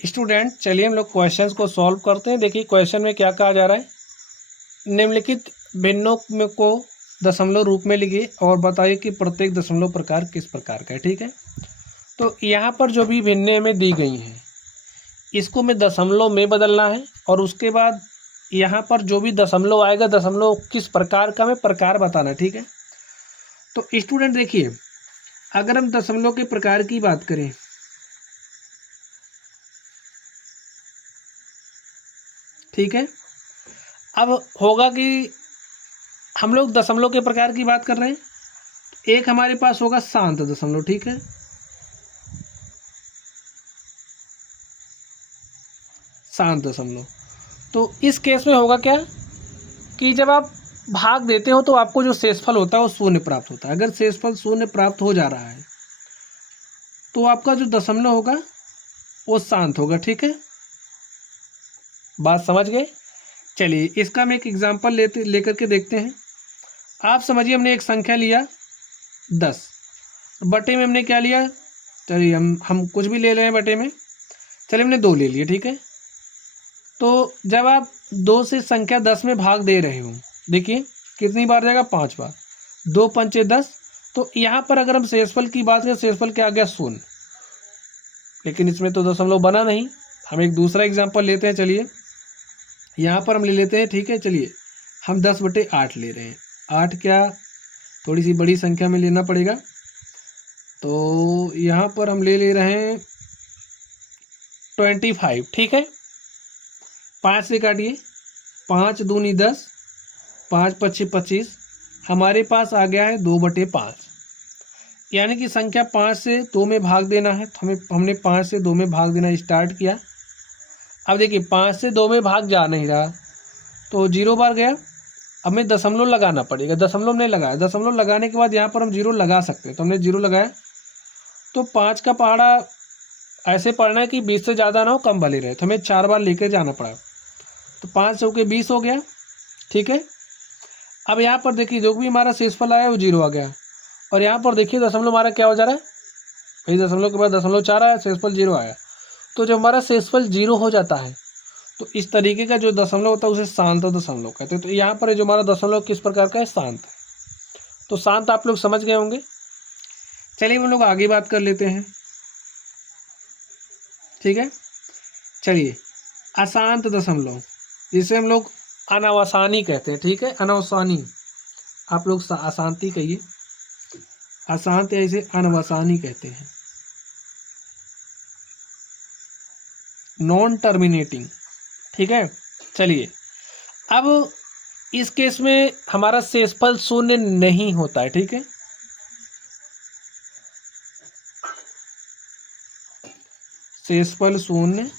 Student चलिए हम लोग क्वेश्चंस को सॉल्व करते हैं। देखिए क्वेश्चन में क्या कहा जा रहा है, निम्नलिखित भिन्नों में को दशमलव रूप में लिखिए और बताइए कि प्रत्येक दशमलव प्रकार किस प्रकार का है। ठीक है, तो यहाँ पर जो भी भिन्नें में दी गई हैं इसको में दशमलव में बदलना है और उसके बाद यहाँ पर जो भी दशमलव आएगा दशमलव किस प्रकार का, में प्रकार बताना। ठीक है, तो स्टूडेंट देखिए अगर हम दशमलव के प्रकार की बात करें, ठीक है, अब होगा कि हम लोग दशमलव के प्रकार की बात कर रहे हैं। एक हमारे पास होगा शांत दशमलव, ठीक है, शांत दशमलव। तो इस केस में होगा क्या कि जब आप भाग देते हो तो आपको जो शेषफल होता है वो शून्य प्राप्त होता है। अगर शेषफल शून्य प्राप्त हो जा रहा है तो आपका जो दशमलव होगा वो शांत होगा। ठीक है, बात समझ गए। चलिए इसका हम एक एग्जांपल लेकर के देखते हैं। आप समझिए हमने एक संख्या लिया 10, बटे में हमने क्या लिया, चलिए हम कुछ भी ले रहे हैं बटे में, चलिए हमने 2 ले लिए। ठीक है, तो जब आप 2 से संख्या 10 में भाग दे रहे हो, देखिए कितनी बार जाएगा, 5 बार, 2 पंचे 10। तो यहाँ पर अगर हम शेषफल की बात करें, शेषफल क्या आ गया, शून्य, लेकिन इसमें तो दशमलव बना नहीं। हम एक दूसरा एग्जाम्पल लेते हैं, चलिए यहाँ पर हम ले लेते हैं। ठीक है, चलिए हम 10/8 ले रहे हैं। 8 क्या थोड़ी सी बड़ी संख्या में लेना पड़ेगा, तो यहाँ पर हम ले रहे हैं 25। ठीक है, 5 से काटिए, 5 दूनी 10, 5 पच्ची 25, हमारे पास आ गया है 2/5। यानी कि संख्या 5 से 2 में भाग देना है, तो हमने 5 से 2 में भाग देना स्टार्ट किया। अब देखिए 5 से 2 में भाग जा नहीं रहा तो 0 बार गया। अब हमें दशमलव लगाना पड़ेगा, दशमलव नहीं लगाया, दशमलव लगाने के बाद यहाँ पर हम 0 लगा सकते हैं, तो हमने 0 लगाया। तो 5 का पहाड़ा ऐसे पढ़ना है कि 20 से ज़्यादा ना हो, कम भले रहे, तो हमें 4 बार लेकर जाना पड़ा। तो 5 से होके 20 हो गया। ठीक है, अब यहाँ पर देखिए जो भी हमारा शेषफल आया वो 0 आ गया, और यहाँ पर देखिए दशमलव हमारा क्या हो जा रहा है, भाई दशमलव के बाद दशमलव 4 आया, शेषफल 0 आया। तो जब हमारा शेषफल 0 हो जाता है तो इस तरीके का जो दशमलव होता है उसे शांत दशमलव कहते हैं। तो यहाँ पर जो हमारा दशमलव किस प्रकार का है, शांत है। तो शांत आप लोग समझ गए होंगे। चलिए हम लोग आगे बात कर लेते हैं। ठीक है, चलिए अशांत दशमलव, जिसे हम लोग अनवसानी कहते हैं। ठीक है, अनवसानी, आप लोग अशांति कहिए, अशांत या इसे अनवसानी कहते हैं, नॉन टर्मिनेटिंग। ठीक है, चलिए अब इस केस में हमारा शेषफल शून्य नहीं होता है। ठीक है, शेषफल शून्य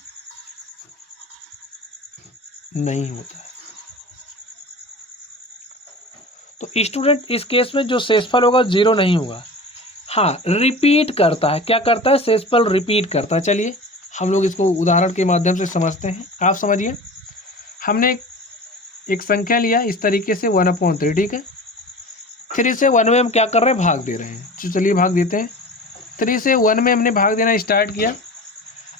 नहीं होता है। तो स्टूडेंट इस केस में जो शेषफल होगा 0 नहीं होगा, हाँ रिपीट करता है। क्या करता है, शेषफल रिपीट करता है। चलिए हम लोग इसको उदाहरण के माध्यम से समझते हैं। आप समझिए हमने एक संख्या लिया इस तरीके से 1/3। ठीक है, 3 से 1 में हम क्या कर रहे हैं, भाग दे रहे हैं। तो चलिए भाग देते हैं। 3 से 1 में हमने भाग देना स्टार्ट किया।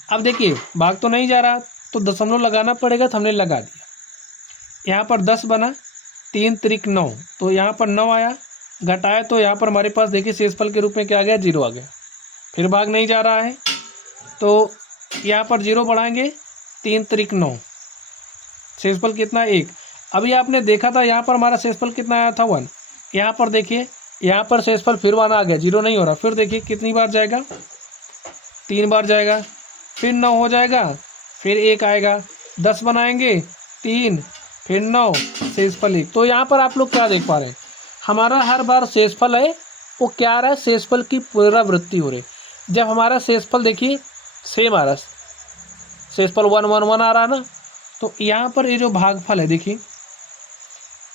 अब देखिए भाग तो नहीं जा रहा, तो दशमलव लगाना पड़ेगा, तो हमने लगा दिया। यहाँ पर 10 बना, 3 त्रिक 9, तो यहाँ पर 9 आया, घटाया तो यहाँ पर हमारे पास देखिए शेषफल के रूप में क्या आ गया, 0 आ गया। फिर भाग नहीं जा रहा है तो यहाँ पर 0 बढ़ाएंगे, 3 त्रिक 9, शेषफल कितना, 1। अभी आपने देखा था यहाँ पर हमारा शेषफल कितना आया था, 1। यहाँ पर देखिए यहाँ पर शेषफल फिर 1 आ गया, 0 नहीं हो रहा। फिर देखिए कितनी बार जाएगा, 3 बार जाएगा, फिर 9 हो जाएगा, फिर 1 आएगा, 10 बनाएंगे, 3, फिर 9, शेषफल 1। तो यहाँ पर आप लोग क्या देख पा रहे हैं, हमारा हर बार शेषफल है वो क्या आ रहा है, शेषफल की पुनरावृत्ति हो रही। जब हमारा शेषफल देखिए सेम आ रहा है, शेषफल 1 1 1 आ रहा है ना, तो यहाँ पर ये जो भागफल है देखिए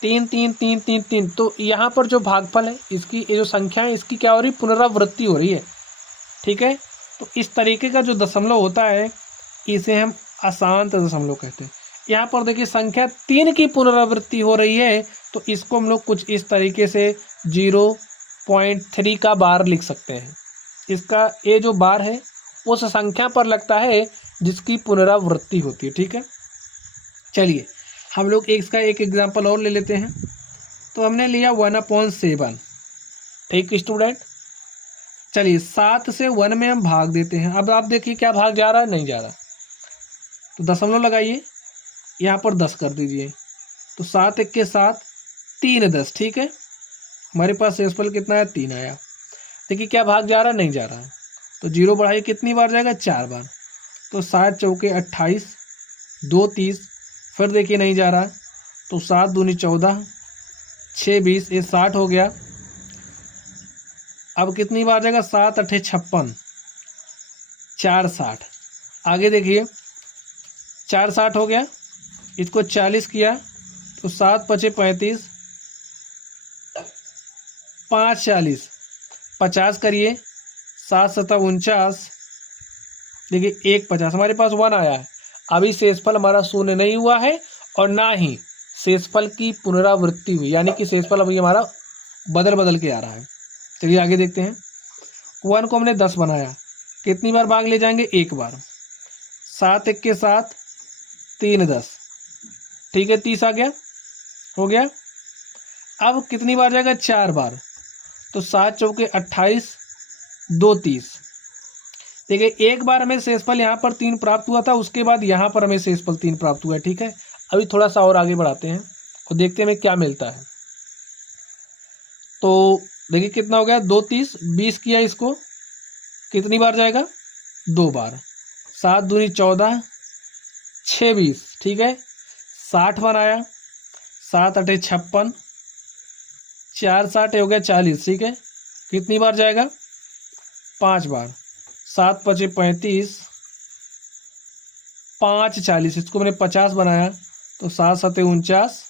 3 3 3 3 3, तो यहाँ पर जो भागफल है इसकी ये जो संख्या है इसकी क्या हो रही, पुनरावृत्ति हो रही है। ठीक है, तो इस तरीके का जो दशमलव होता है इसे हम अशांत दशमलव कहते हैं। यहाँ पर देखिए संख्या 3 की पुनरावृत्ति हो रही है, तो इसको हम लोग कुछ इस तरीके से 0.3 का बार लिख सकते हैं। इसका ये जो बार है उस संख्या पर लगता है जिसकी पुनरावृत्ति होती है। ठीक है, चलिए हम लोग इसका एक एग्जाम्पल और ले लेते हैं। तो हमने लिया 1/7। ठीक स्टूडेंट, चलिए 7 से 1 में हम भाग देते हैं। अब आप देखिए क्या भाग जा रहा है, नहीं जा रहा, तो दशमलव लगाइए, यहाँ पर 10 कर दीजिए, तो 7 1 के 7, 3 10। ठीक है, हमारे पास शेषफल कितना है, 3 आया। देखिए क्या भाग जा रहा है, नहीं जा रहा है, तो 0 बढ़ाइए, कितनी बार जाएगा, 4 बार, तो 7 चौके 28, 2 30, फिर देखिए नहीं जा रहा है, तो 7 दूनी 14, 6 20, ये 60 हो गया। अब कितनी बार जाएगा, 7 8 56, 4 60। आगे देखिए 4 60 हो गया, इसको 40 किया, तो 7 5 35, 5 40, 50 करिए, 7 7 49, देखिए 1 50, हमारे पास 1 आया है। अभी शेषफल हमारा शून्य नहीं हुआ है और ना ही शेषफल की पुनरावृत्ति हुई, यानी कि शेषफल अभी हमारा बदल बदल के आ रहा है। चलिए आगे देखते हैं। 1 को हमने 10 बनाया, कितनी बार भाग ले जाएंगे, 1 बार, 7 1 के 7, 3 10। ठीक है, 30 आ गया, हो गया। अब कितनी बार जाएगा, 4 बार, तो 7 चौके 28, 2 30। देखिए एक बार हमें शेषफल यहाँ पर 3 प्राप्त हुआ था, उसके बाद यहाँ पर हमें शेषफल 3 प्राप्त हुआ है। ठीक है, अभी थोड़ा सा और आगे बढ़ाते हैं और देखते हैं हमें क्या मिलता है। तो देखिए कितना हो गया, 2 30, 20 किया, इसको कितनी बार जाएगा, 2 बार, 7 दूनी 14, 6 20। ठीक है, 60 बनाया, 7 8 56, 4 60 हो गया 40। ठीक है, कितनी बार जाएगा, 5 बार, 7 5 35, 5 40, इसको मैंने 50 बनाया, तो 7 7 49,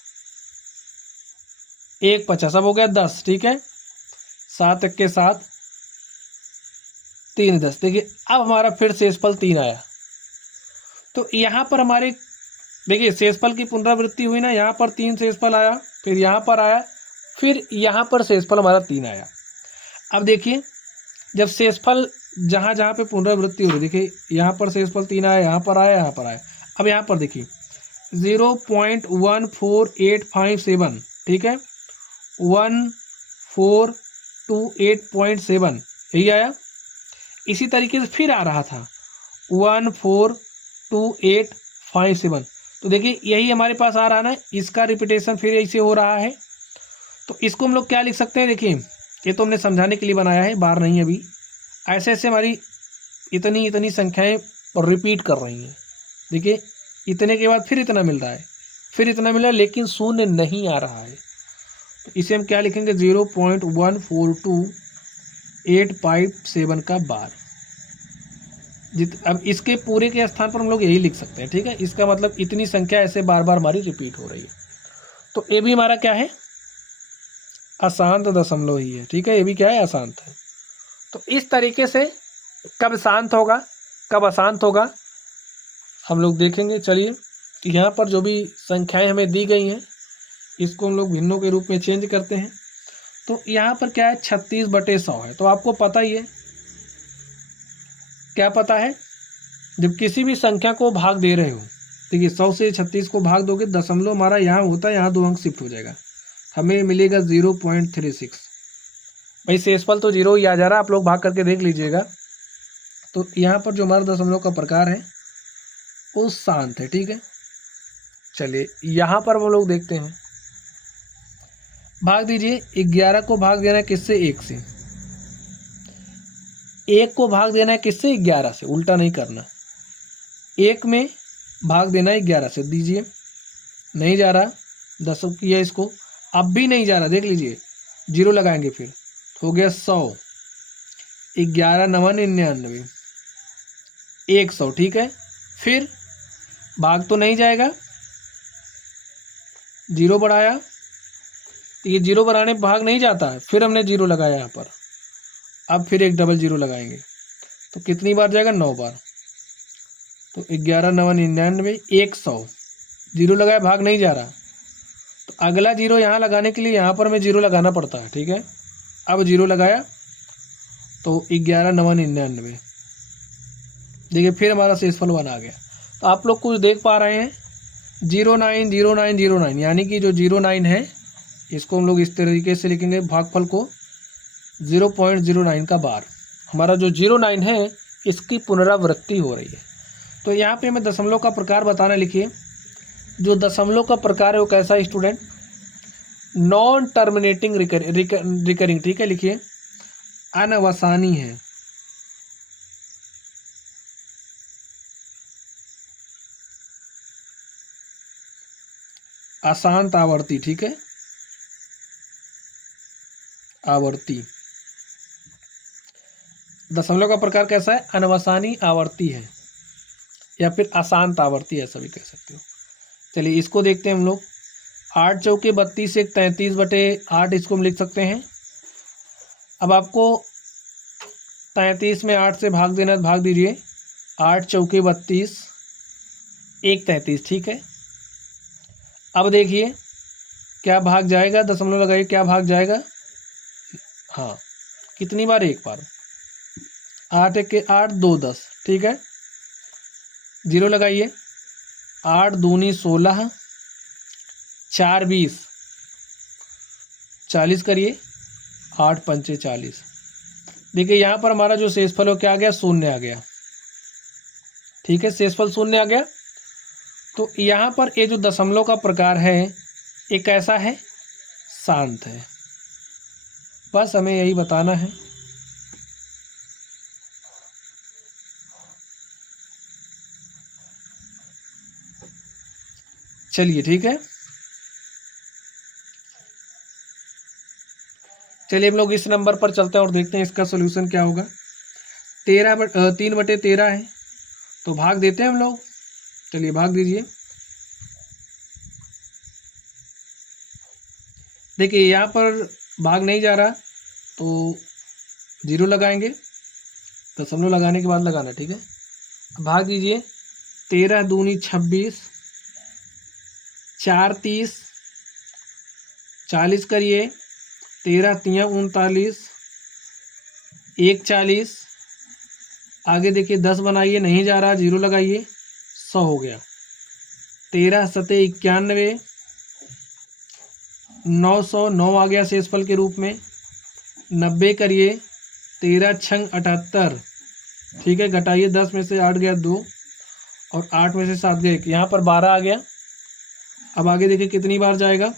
1 50, अब हो गया 10। ठीक है, 7 1 के 7, 3 10। देखिए अब हमारा फिर शेषफल 3 आया, तो यहाँ पर हमारे देखिए शेषफल की पुनरावृत्ति हुई ना, यहाँ पर 3 शेषफल आया, फिर यहाँ पर आया, फिर यहाँ पर शेषफल हमारा 3 आया। अब देखिए जब शेषफल जहाँ जहाँ पे पुनरावृत्ति हो रही, देखिए यहाँ पर शेषफल 3 आया, यहाँ पर आया, यहाँ पर आया। अब यहाँ पर देखिए 0.14857, ठीक है, 1428.7 यही आया। इसी तरीके से फिर आ रहा था 142857, तो देखिए यही हमारे पास आ रहा है ना, इसका रिपीटेशन फिर ऐसे हो रहा है। तो इसको हम लोग क्या लिख सकते हैं, देखिए ये तो हमने समझाने के लिए बनाया है, बार नहीं। अभी ऐसे ऐसे हमारी इतनी संख्याएं रिपीट कर रही हैं। देखिए इतने के बाद फिर इतना मिल रहा है, फिर इतना मिल रहा है, लेकिन शून्य नहीं आ रहा है। तो इसे हम क्या लिखेंगे, 0.14285 का बार। अब इसके पूरे के स्थान पर हम लोग यही लिख सकते हैं। ठीक है, इसका मतलब इतनी संख्या ऐसे बार बार हमारी रिपीट हो रही है। तो ये भी हमारा क्या है, अशांत दशमलव ही है। ठीक है, ये भी क्या है, अशांत है। तो इस तरीके से कब शांत होगा, कब अशांत होगा, हम लोग देखेंगे। चलिए यहाँ पर जो भी संख्याएं हमें दी गई हैं, इसको हम लोग भिन्नों के रूप में चेंज करते हैं। तो यहाँ पर क्या है, 36/100 है। तो आपको पता ही है, क्या पता है, जब किसी भी संख्या को भाग दे रहे हो, देखिए 100 से 36 को भाग दोगे, दशमलव हमारा यहाँ होता है, यहाँ 2 अंक शिफ्ट हो जाएगा, हमें मिलेगा 0.36। भाई शेषफल तो 0 ही आ जा रहा है, आप लोग भाग करके देख लीजिएगा। तो यहाँ पर जो हमारा दशमलव का प्रकार है वो शांत है। ठीक है, चलिए यहाँ पर हम लोग देखते हैं, भाग दीजिए। 11 को भाग देना है किससे, 1 से। 1 को भाग देना है किससे, 11 से, उल्टा नहीं करना। 1 में भाग देना है 11 से, दीजिए, नहीं जा रहा, 10 किया इसको, अब भी नहीं जा रहा, देख लीजिए, 0 लगाएंगे, फिर हो गया 100, 11 9 99, 100। ठीक है, फिर भाग तो नहीं जाएगा, 0 बढ़ाया, तो ये 0 बढ़ाने भाग नहीं जाता है, फिर हमने 0 लगाया यहाँ पर, अब फिर एक डबल 0 लगाएंगे, तो कितनी बार जाएगा, 9 बार। तो 11 9 99, 100, 0 लगाया, भाग नहीं जा रहा, तो अगला 0 यहाँ लगाने के लिए यहाँ पर हमें 0 लगाना पड़ता है। ठीक है, अब 0 लगाया, तो 11 9 99, देखिए फिर हमारा शेषफल 1 आ गया। तो आप लोग कुछ देख पा रहे हैं 09 09 09, यानी कि जो 09 है इसको हम लोग इस तरीके से लिखेंगे, भागफल को 0.09 का बार। हमारा जो 09 है इसकी पुनरावृत्ति हो रही है। तो यहाँ पे हमें दशमलव का प्रकार बताना, लिखिए जो दशमलव का प्रकार है वो कैसा है स्टूडेंट, नॉन टर्मिनेटिंग रिकरिंग, ठीक है, लिखिए अनवसानी है, अशांत आवर्ती, ठीक है, आवर्ती। दशमलव का प्रकार कैसा है, अनवसानी आवर्ती है या फिर अशांत आवर्ती, ऐसा भी कह सकते हो। चलिए इसको देखते हैं हम लोग। 8 चौके 32 1 33/8, इसको हम लिख सकते हैं। अब आपको 33 में 8 से भाग देना, भाग दीजिए। 8 चौके 32 1 33, ठीक है। अब देखिए क्या भाग जाएगा, दशमलव लगाइए, क्या भाग जाएगा, हाँ कितनी बार, एक बार। 8 1 8 2 10, ठीक है। 0 लगाइए। 8 दूनी 16, 4 20, 40 करिए, 8 पंचे 40। देखिए यहाँ पर हमारा जो शेषफल हो क्या आ गया, 0 आ गया, ठीक है, शेषफल 0 आ गया। तो यहाँ पर ये जो दशमलव का प्रकार है ये कैसा है, शांत है। बस हमें यही बताना है। चलिए ठीक है, चलिए हम लोग इस नंबर पर चलते हैं और देखते हैं इसका सॉल्यूशन क्या होगा। 3/13 है, तो भाग देते हैं हम लोग। चलिए भाग दीजिए। देखिए यहाँ पर भाग नहीं जा रहा तो 0 लगाएंगे, दशमलव लगाने के बाद लगाना, ठीक है। भाग दीजिए। 13 दूनी 26, 4 30, 40 करिए। 13 तियाँ 39, 1 40, आगे देखिए 10 बनाइए, नहीं जा रहा, 0 लगाइए, 100 हो गया। 13 सते 91, 909 आ गया शेषफल के रूप में। 90 करिए। 13 छंग 78, ठीक है, घटाइए, 10 में से 8 गया 2 और 8 में से 7 गया 1, यहाँ पर 12 आ गया। अब आगे देखिए कितनी बार जाएगा,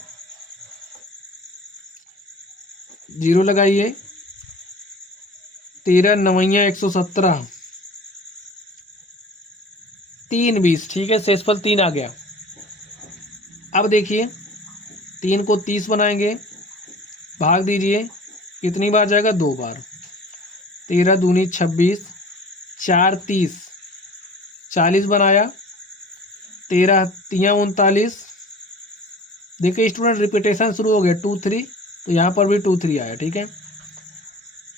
0 लगाइए। 13 9 117, 3 20, ठीक है, शेषफल 3 आ गया। अब देखिए 3 को 30 बनाएंगे, भाग दीजिए, कितनी बार जाएगा, 2 बार। 13 दूनी 26, 4 30, 40 बनाया। 13 तियाँ 39, देखिए स्टूडेंट रिपीटेशन शुरू हो गया, 2 3, तो यहाँ पर भी 2 3 आया, ठीक है।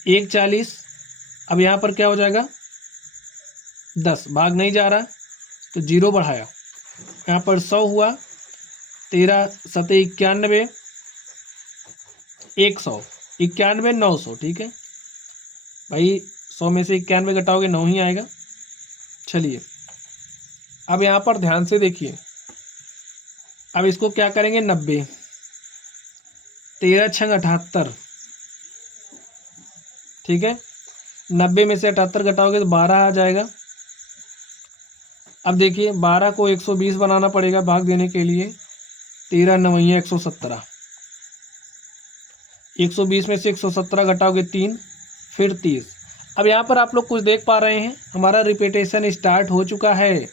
1 40, अब यहाँ पर क्या हो जाएगा, 10, भाग नहीं जा रहा तो 0 बढ़ाया, यहाँ पर 100 हुआ। 13 सते 91, 100, 91 900, ठीक है भाई, 100 में से 91 घटाओगे 9 ही आएगा। चलिए अब यहाँ पर ध्यान से देखिए, अब इसको क्या करेंगे, 90। 13 छंग 78, ठीक है, 90 में से 78 घटाओगे तो 12 आ जाएगा। अब देखिए 12 को 120 बनाना पड़ेगा भाग देने के लिए। 13 9 117, 120 में से 117 घटाओगे 3, फिर 30। अब यहाँ पर आप लोग कुछ देख पा रहे हैं, हमारा रिपीटेशन स्टार्ट हो चुका है।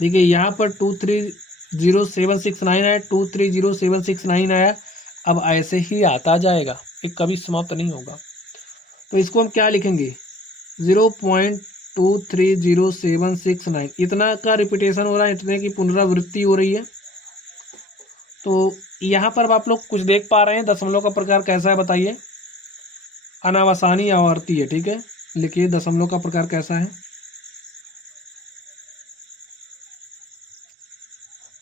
देखिए यहाँ पर 230769 आया, 230769 आया, अब ऐसे ही आता जाएगा, ये कभी समाप्त नहीं होगा। तो इसको हम क्या लिखेंगे, 0.230769, इतना का रिपीटेशन हो रहा है, इतने की पुनरावृत्ति हो रही है। तो यहाँ पर आप लोग कुछ देख पा रहे हैं, दशमलव का प्रकार कैसा है बताइए, अनावसानी आवर्ती है, ठीक है, लिखिए दशमलव का प्रकार कैसा है,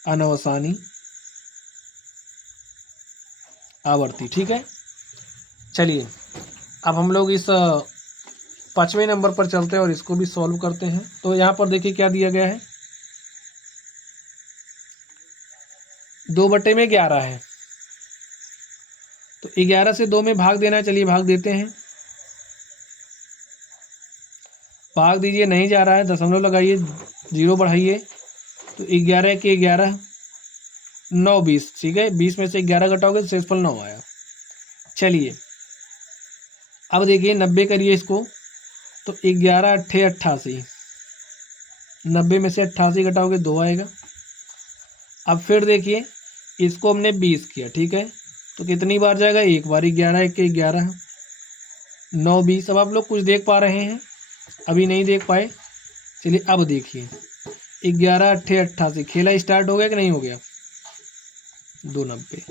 अनावसानी आवर्ती, ठीक है। चलिए अब हम लोग इस 5वें नंबर पर चलते हैं और इसको भी सॉल्व करते हैं। तो यहाँ पर देखिए क्या दिया गया है, 2/11 है, तो 11 से 2 में भाग देना है। चलिए भाग देते हैं, भाग दीजिए, नहीं जा रहा है, दशमलव लगाइए, 0 बढ़ाइए, तो 11 के 11, 9 20, ठीक है, 20 में से 11 घटाओगे तो शेषफल 9 आया। चलिए अब देखिए 90 करिए इसको, तो 11 अट्ठे 88, 90 में से 88 घटाओगे 2 आएगा। अब फिर देखिए इसको हमने 20 किया, ठीक है, तो कितनी बार जाएगा, एक बार, 11 के 11, 9 20। अब आप लोग कुछ देख पा रहे हैं, अभी नहीं देख पाए, चलिए अब देखिए 11 अट्ठे 88, खेला स्टार्ट हो गया कि नहीं हो गया, 290।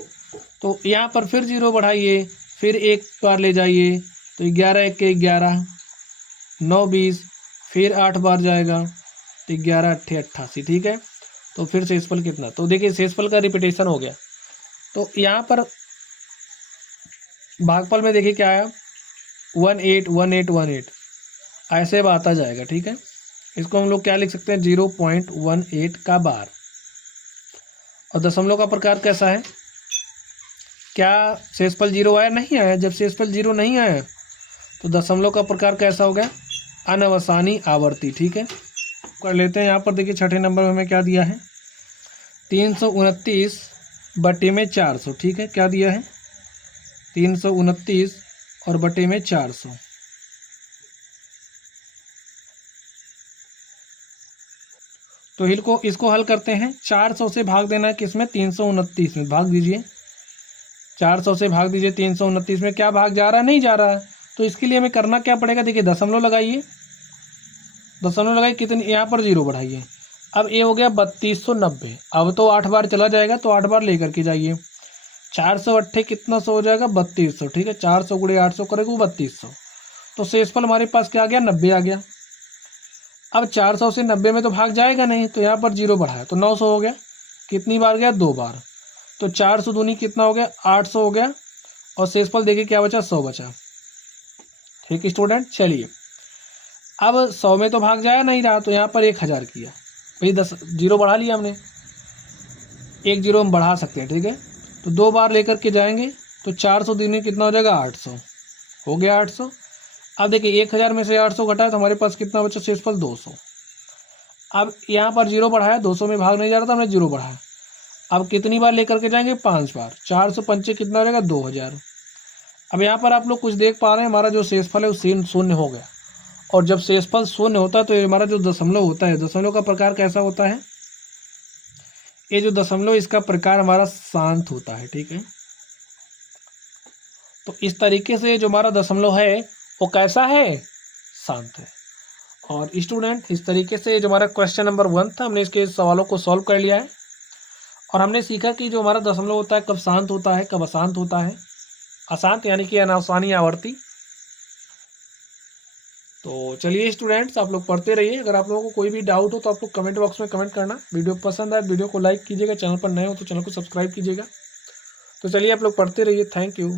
तो यहाँ पर फिर 0 बढ़ाइए, फिर एक बार ले जाइए, तो 11 के 11, 9 20, फिर 8 बार जाएगा, तो 11 अट्ठे 88, ठीक है। तो फिर शेषफल कितना, तो देखिए शेषफल का रिपीटेशन हो गया। तो यहाँ पर भागफल में देखिए क्या आया, 18 18 18, ऐसे अब आता जाएगा, ठीक है। इसको हम लोग क्या लिख सकते हैं, 0.18 का बार। और दशमलव का प्रकार कैसा है, क्या शेषफल 0 आया, नहीं आया। जब शेषफल 0 नहीं आया तो दशमलव का प्रकार कैसा हो गया, अनवसानी आवर्ती, ठीक है। कर लेते हैं, यहाँ पर देखिए 6ठे नंबर में हमें क्या दिया है, 329 बटे में 400, ठीक है। क्या दिया है, 329 और बटे में 400। तो इसको हल करते हैं, 400 से भाग देना है किसमें, 329 में, भाग दीजिए, 400 से भाग दीजिए 329 में, क्या भाग जा रहा है, नहीं जा रहा है। तो इसके लिए हमें करना क्या पड़ेगा, देखिए दशमलव लगाइए, दशमलव लगाइए, कितनी, यहाँ पर 0 बढ़ाइए। अब ये हो गया 3290, अब तो 8 बार चला जाएगा, तो 8 बार लेकर के जाइए, 400 अट्ठे कितना 100 हो जाएगा, 3200, ठीक है, 400 गुणे 800 करेगा 3200। तो शेषफल हमारे पास क्या आ गया, 90 आ गया। अब 400 से 90 में तो भाग जाएगा नहीं, तो यहाँ पर 0 बढ़ाया, तो 900 हो गया, कितनी बार गया, 2 बार, तो 400 दूनी कितना हो गया, 800 हो गया, और शेषफल देखिए क्या बचा, 100 बचा, ठीक है स्टूडेंट। चलिए अब 100 में तो भाग जाया नहीं रहा, तो यहाँ पर 1000 किया, भाई 0 बढ़ा लिया हमने, 1 0 हम बढ़ा सकते हैं, ठीक है। तो 2 बार लेकर के जाएंगे, तो 400 दूनी कितना हो जाएगा, 800 हो गया, 800। अब देखिए 1000 में से 800 घटाया तो हमारे पास कितना बचा, शेषफल 200। अब यहाँ पर 0 बढ़ाया, 200 में भाग नहीं जा रहा था, हमने 0 बढ़ाया। अब कितनी बार लेकर के जाएंगे, 5 बार, 400 पंचे कितना हो जाएगा, 2000। अब यहाँ पर आप लोग कुछ देख पा रहे हैं, हमारा जो शेषफल है वो शून्य हो गया। और जब शेषफल शून्य होता है तो हमारा जो दशमलव होता है, दशमलव का प्रकार कैसा होता है, ये जो दशमलव इसका प्रकार हमारा शांत होता है, ठीक है। तो इस तरीके से जो हमारा दशमलव है वो कैसा है, शांत है। और स्टूडेंट इस तरीके से जो हमारा क्वेश्चन नंबर 1 था, हमने इसके सवालों को सॉल्व कर लिया है। और हमने सीखा कि जो हमारा दशमलव होता है कब शांत होता है, कब अशांत होता है। अशांत यानी कि अनावसानी आवर्ती। तो चलिए स्टूडेंट्स, आप लोग पढ़ते रहिए। अगर आप लोगों को कोई भी डाउट हो तो आप लोग कमेंट बॉक्स में कमेंट करना। वीडियो पसंद आए वीडियो को लाइक कीजिएगा, चैनल पर नए हो तो चैनल को सब्सक्राइब कीजिएगा। तो चलिए आप लोग पढ़ते रहिए, थैंक यू।